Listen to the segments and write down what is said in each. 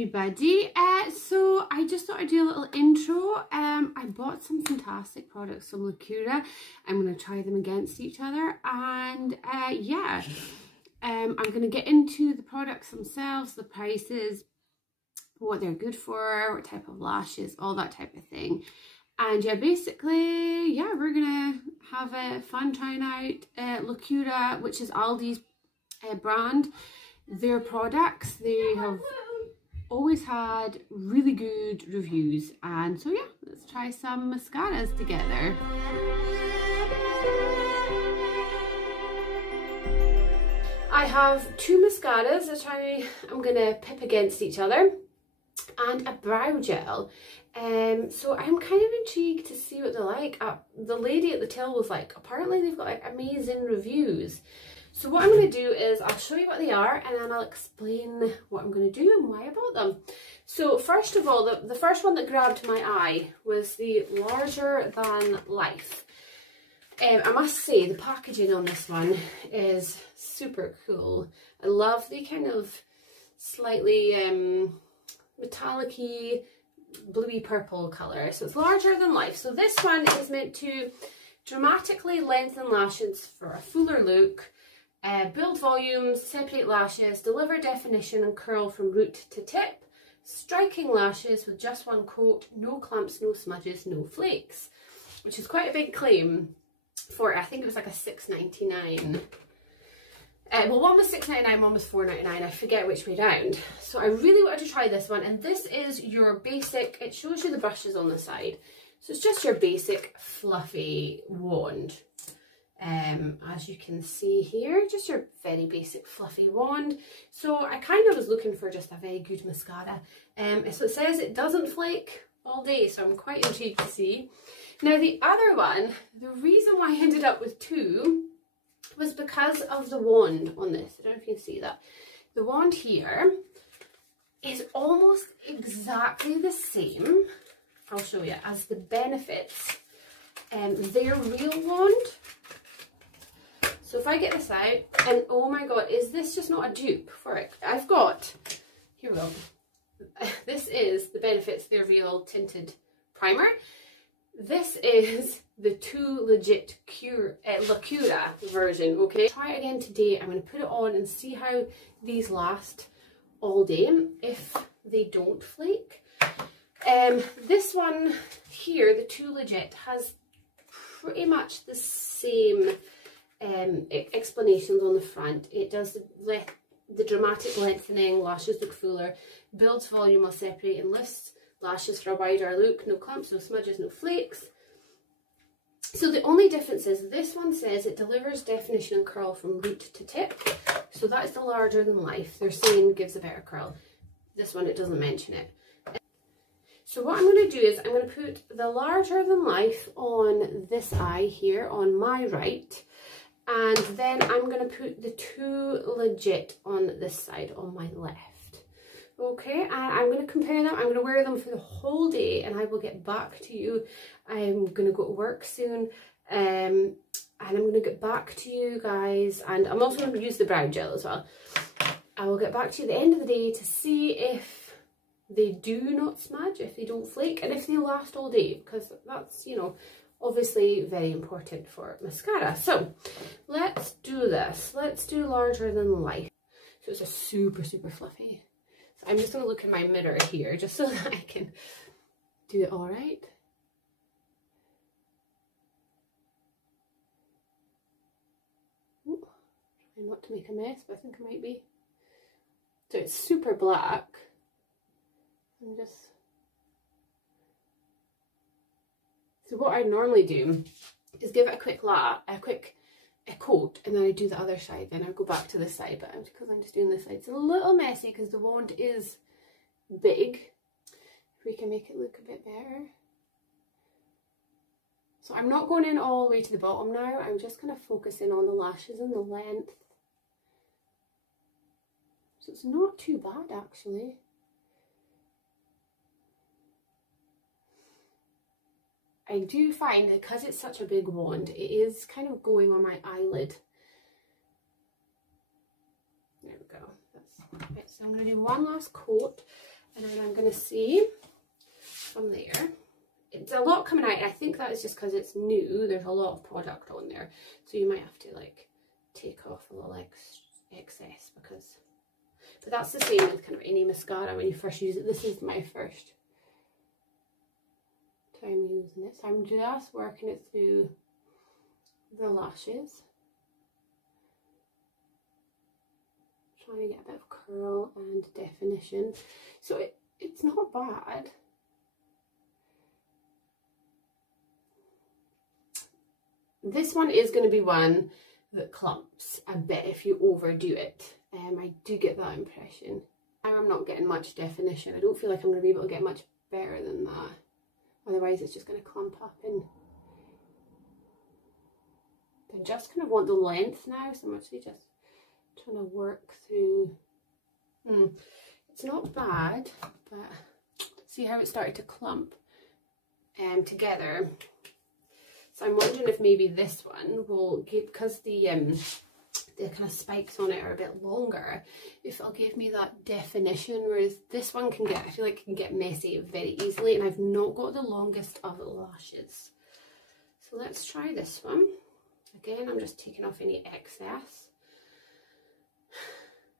everybody. So I just thought I'd do a little intro. I bought some fantastic products from Lacura. I'm going to try them against each other, and yeah, I'm going to get into the products themselves, the prices, what they're good for, what type of lashes, all that type of thing. And yeah, basically, yeah, we're gonna have a fun trying out Lacura, which is Aldi's brand. Their products, they have always had really good reviews, and so yeah, let's try some mascaras together. I have two mascaras that I'm gonna pip against each other, and a brow gel. So I'm kind of intrigued to see what they're like. The lady at the till was like, apparently they've got like amazing reviews. So what I'm going to do is I'll show you what they are, and then I'll explain what I'm going to do and why I bought them. So first of all, the first one that grabbed my eye was the larger than life. I must say the packaging on this one is super cool. I love the kind of slightly metallic-y, bluey purple colour. So it's larger than life. So this one is meant to dramatically lengthen lashes for a fuller look, build volumes, separate lashes, deliver definition and curl from root to tip, striking lashes with just one coat, no clumps, no smudges, no flakes, which is quite a big claim for, I think it was like a $6.99. Well, one was $6.99, one was $4.99, I forget which way round. So I really wanted to try this one, and this is your basic, it shows you the brushes on the side. So it's just your basic fluffy wand. As you can see here, just your very basic fluffy wand. So I kind of was looking for just a very good mascara. So it says it doesn't flake all day, so I'm quite intrigued to see. Now the other one, the reason why I ended up with two was because of the wand on this. I don't know if you can see that. The wand here is almost exactly the same, I'll show you, as the Benefits, their real wand. So if I get this out, and oh my god, is this just not a dupe for it? I've got, here we go, this is the Benefits, their real tinted primer. This is the Too Legit Lacura version, okay? Try it again today. I'm going to put it on and see how these last all day, if they don't flake. This one here, the Too Legit, has pretty much the same explanations on the front. It does the dramatic lengthening, lashes look fuller, builds volume while separating, lifts lashes for a wider look, no clumps, no smudges, no flakes. So the only difference is this one says it delivers definition and curl from root to tip. So that is the larger than life. They're saying gives a better curl. This one, it doesn't mention it. So what I'm going to do is I'm going to put the larger than life on this eye here on my right, and then I'm going to put the Too Legit on this side on my left. Okay, and I'm going to compare them. I'm going to wear them for the whole day, and I will get back to you. I'm going to go to work soon, and I'm going to get back to you guys, and I'm also going to use the brow gel as well. I will get back to you at the end of the day to see if they do not smudge, if they don't flake, and if they last all day, because that's, you know, obviously very important for mascara. So let's do this. Let's do larger than life. So it's a super fluffy. So I'm just going to look in my mirror here just so that I can do it all right. Ooh, try not to make a mess, but I think I might be. So it's super black. I'm just. So what I normally do is give it a quick coat, and then I do the other side, then I go back to this side, but because I'm just doing this side, it's a little messy because the wand is big. If we can make it look a bit better. So I'm not going in all the way to the bottom now, I'm just kind of focusing on the lashes and the length. So it's not too bad actually. I do find that because it's such a big wand, it is kind of going on my eyelid. There we go. That's it. So I'm going to do one last coat, And then I'm going to see from there. It's a lot coming out, and I think that is just because it's new. There's a lot of product on there, so you might have to like take off a little excess, because, but that's the same with kind of any mascara when you first use it. This is my first time using it, so I'm just working it through the lashes, trying to get a bit of curl and definition. So it's not bad. This one is going to be one that clumps a bit if you overdo it. I do get that impression. I'm not getting much definition. I don't feel like I'm going to be able to get much better than that. Otherwise it's just going to clump up, and I just kind of want the length now, so I'm actually just trying to work through. It's not bad, but see how it started to clump together. So I'm wondering if maybe this one will give, because the kind of spikes on it are a bit longer, if it'll give me that definition, whereas this one can get, I feel like it can get messy very easily, and I've not got the longest of lashes. So let's try this one. Again, I'm just taking off any excess.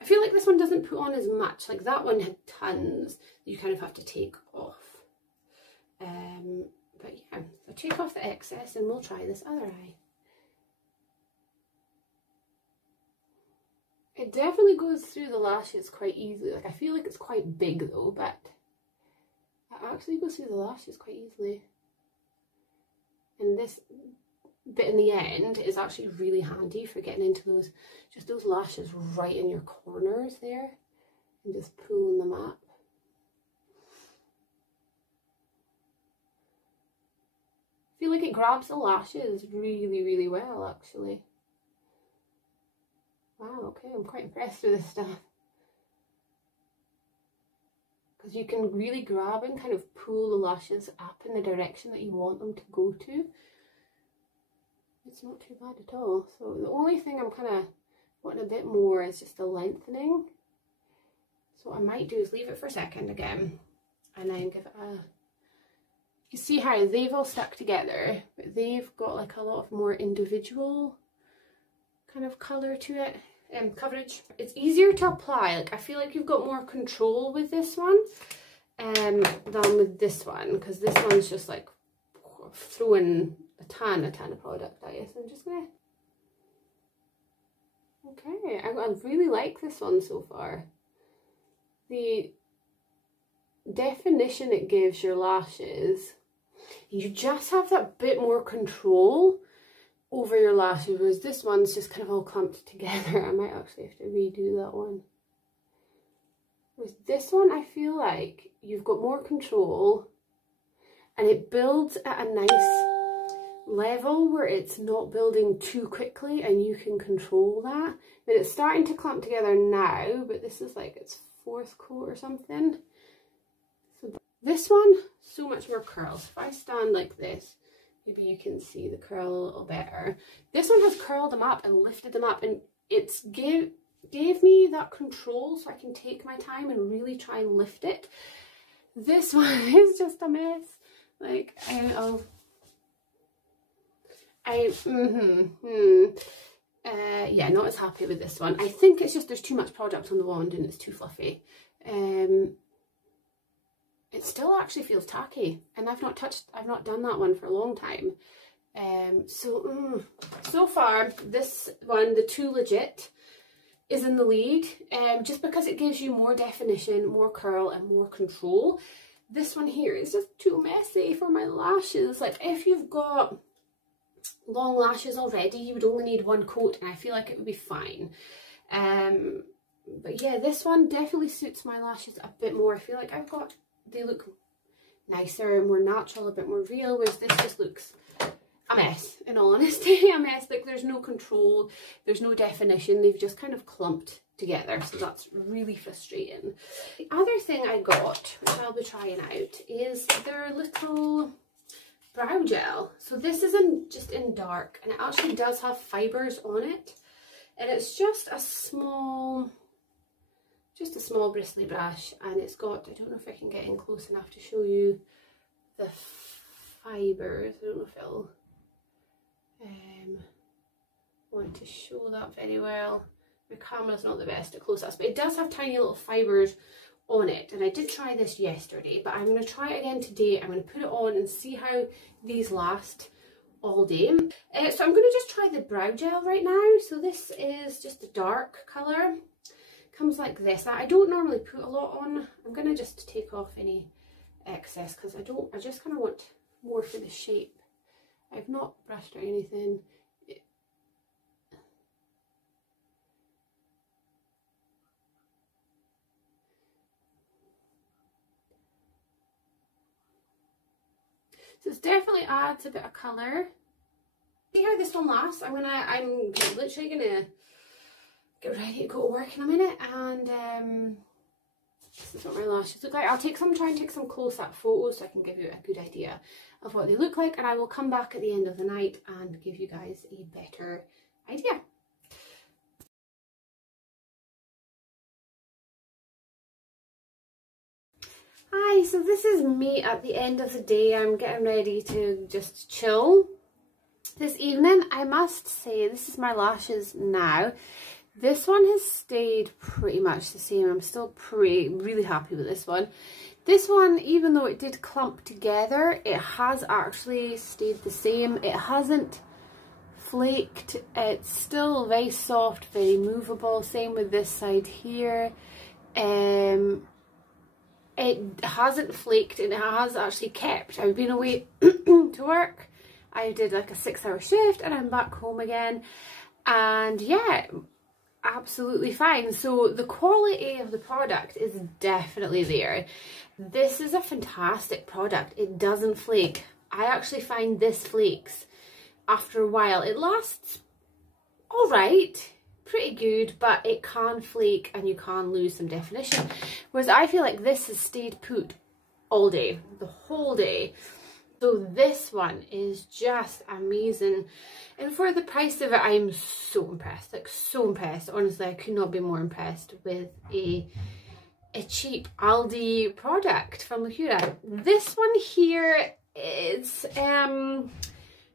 I feel like this one doesn't put on as much, like that one had tons that you kind of have to take off. But yeah, so take off the excess and we'll try this other eye. It definitely goes through the lashes quite easily. Like I feel like it's quite big though, but it actually goes through the lashes quite easily. And this bit in the end is actually really handy for getting into those, just those lashes right in your corners there, and just pulling them up. I feel like it grabs the lashes really, really well actually. Wow, okay, I'm quite impressed with this stuff. Because you can really grab and kind of pull the lashes up in the direction that you want them to go to. It's not too bad at all. So the only thing I'm kind of wanting a bit more is just the lengthening. So what I might do is leave it for a second again, and then give it a... You see how they've all stuck together, but they've got like a lot of more individual kind of colour to it, coverage. It's easier to apply. Like I feel like you've got more control with this one than with this one, because this one's just like throwing a ton of product at you. So I'm just gonna... Okay, I really like this one so far. The definition it gives your lashes, you just have that bit more control over your lashes, whereas this one's just kind of all clumped together. I might actually have to redo that one. With this one, I feel like you've got more control, and it builds at a nice level where it's not building too quickly, and you can control that. But it's starting to clump together now, but this is like its fourth coat or something. So this one, so much more curls. If I stand like this, maybe you can see the curl a little better. This one has curled them up and lifted them up, and it's gave me that control so I can take my time and really try and lift it. This one is just a mess. Like, yeah, not as happy with this one. I think it's just there's too much product on the wand and it's too fluffy. It still actually feels tacky, and I've not done that one for a long time. So far this one, the Too Legit, is in the lead, just because it gives you more definition, more curl and more control. This one here is just too messy for my lashes. Like if you've got long lashes already, you would only need one coat and I feel like it would be fine. But yeah, this one definitely suits my lashes a bit more. I feel like they look nicer, more natural, a bit more real, whereas this just looks a mess, in all honesty. A mess. Like there's no control, there's no definition, they've just kind of clumped together, so that's really frustrating. The other thing I got, which I'll be trying out, is their little brow gel. So this is just in dark, and it actually does have fibres on it, and it's just a small just a small bristly brush, and it's got, I don't know if I can get in close enough to show you the fibres. I don't know if it'll want to show that very well. My camera's not the best at close-ups, but it does have tiny little fibres on it, and I did try this yesterday, but I'm going to try it again today. I'm going to put it on and see how these last all day. So I'm going to just try the brow gel right now. So this is just a dark colour, comes like this. Now, I don't normally put a lot on. I'm going to just take off any excess because I just kind of want more for the shape. I've not brushed or anything. So it definitely adds a bit of colour. See how this one lasts? I'm literally gonna get ready to go to work in a minute, and this is what my lashes look like. I'll try and take some close-up photos so I can give you a good idea of what they look like, and I will come back at the end of the night and give you guys a better idea. Hi, so this is me at the end of the day. I'm getting ready to just chill this evening. I must say, this is my lashes now. This one has stayed pretty much the same. I'm still really happy with this one. This one, even though it did clump together, it has actually stayed the same. It hasn't flaked. It's still very soft, very movable. Same with this side here. It hasn't flaked, and it has actually kept. I've been away to work. I did like a 6-hour shift, and I'm back home again. And yeah, absolutely fine. So the quality of the product is definitely there. This is a fantastic product. It doesn't flake. I actually find this flakes after a while. It lasts all right, pretty good, but it can flake and you can lose some definition. Whereas I feel like this has stayed put all day, the whole day. So this one is just amazing. And for the price of it, I'm so impressed, like so impressed. Honestly, I could not be more impressed with a cheap Aldi product from Lacura. This one here is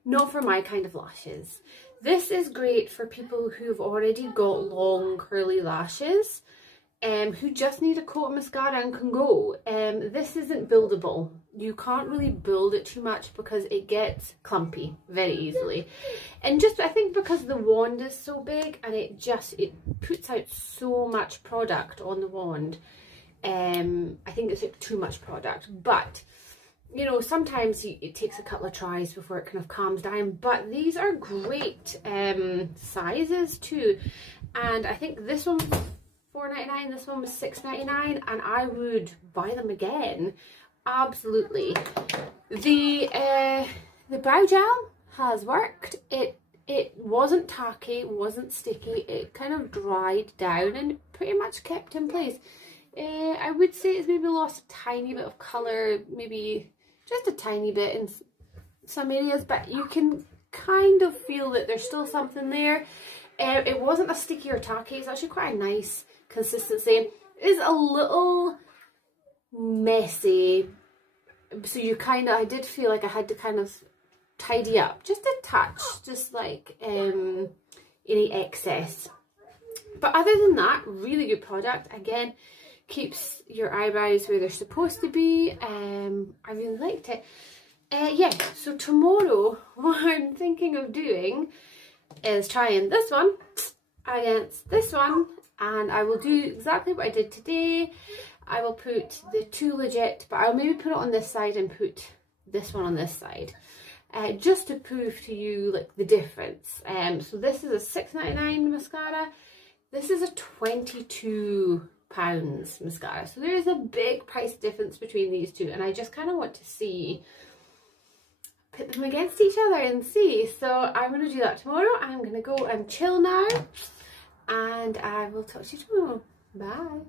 not for my kind of lashes. This is great for people who've already got long curly lashes, who just need a coat of mascara and can go. This isn't buildable. You can't really build it too much because it gets clumpy very easily. And just, I think because the wand is so big and it puts out so much product on the wand, I think it's like too much product. But you know, sometimes it takes a couple of tries before it kind of calms down, but these are great sizes too. And I think this one was $4.99, this one was $6.99, and I would buy them again, absolutely. The brow gel has worked. It wasn't tacky, wasn't sticky, it kind of dried down and pretty much kept in place. I would say it's maybe lost a tiny bit of colour, maybe just a tiny bit in some areas, but you can kind of feel that there's still something there. It wasn't a sticky or tacky. It's actually quite a nice consistency. It is a little messy, so I did feel like I had to kind of tidy up just a touch, just like any excess. But other than that, really good product. Again, keeps your eyebrows where they're supposed to be. I really liked it. Yeah, so tomorrow what I'm thinking of doing is trying this one against this one, and I will do exactly what I did today. I will put the two legit, but I'll maybe put it on this side and put this one on this side, just to prove to you like the difference. So this is a $6.99 mascara. This is a £22 mascara, so there is a big price difference between these two, and I just kind of want to put them against each other and see. So I'm going to do that tomorrow. I'm going to go and chill now, and I will talk to you tomorrow. Bye.